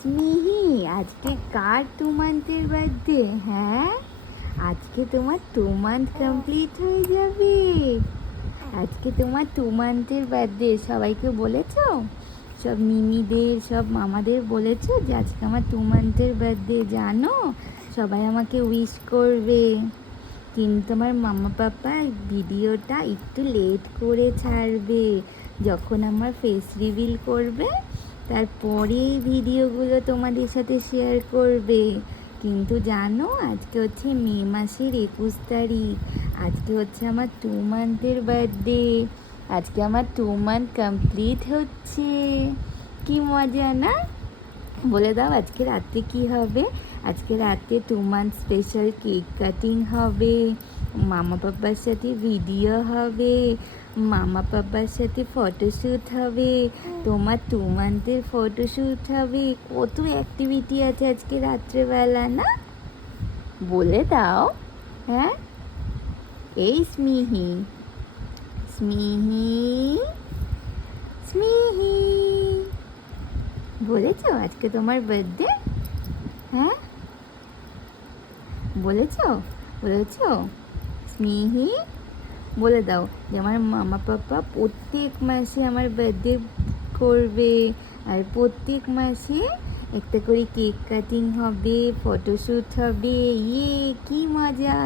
স্মিহি, আজকে কার 2 মান্থের বার্থডে? হ্যাঁ, আজকে তোমার 2 মান্থ কমপ্লিট হয়ে যাবে। আজকে তোমার 2 মান্থের বার্থডে। সবাইকে বলেছো? সব মিমিদের, সব মামাদের বলেছো যে আজকে আমার 2 মান্থের বার্থডে? জানো, সবাই আমাকে উইশ করবে, কিন্তু আমার মামা পাপা ভিডিওটা একটু লেট করে ছাড়বে। যখন আমার ফেস রিভিল করবে তারপরে এই ভিডিওগুলো তোমাদের সাথে শেয়ার করবে। কিন্তু জানো, আজকে হচ্ছে মে মাসের 21 তারিখ। আজকে হচ্ছে আমার 2 মান্থের বার্থডে। আজকে আমার 2 মান্থ কমপ্লিট হচ্ছে। কি মজা না? বলে দাও আজকে রাতে কি হবে? আজকে রাতে 2 মান্থ স্পেশাল কেক কাটিং হবে, মামা পাপার সাথে ভিডিও হবে, মামা পাপার সাথে ফটোশ্যুট হবে, তোমার 2 মান্থের ফটোশ্যুট হবে। কত অ্যাক্টিভিটি আছে আজকে রাত্রেবেলা না? বলে দাও। হ্যাঁ, এই স্মিহি, স্মিহি, স্মিহি, বলেছো আজকে তোমার বার্থডে? হ্যাঁ, বলেছো? স্মিহি, বলে দাও যে আমার মামা পাপা প্রত্যেক মাসে আমার বার্থডে করবে, আর প্রত্যেক মাসে একটা করে কেক কাটিং হবে, ফটোশ্যুট হবে। ইয়ে, কি মজা!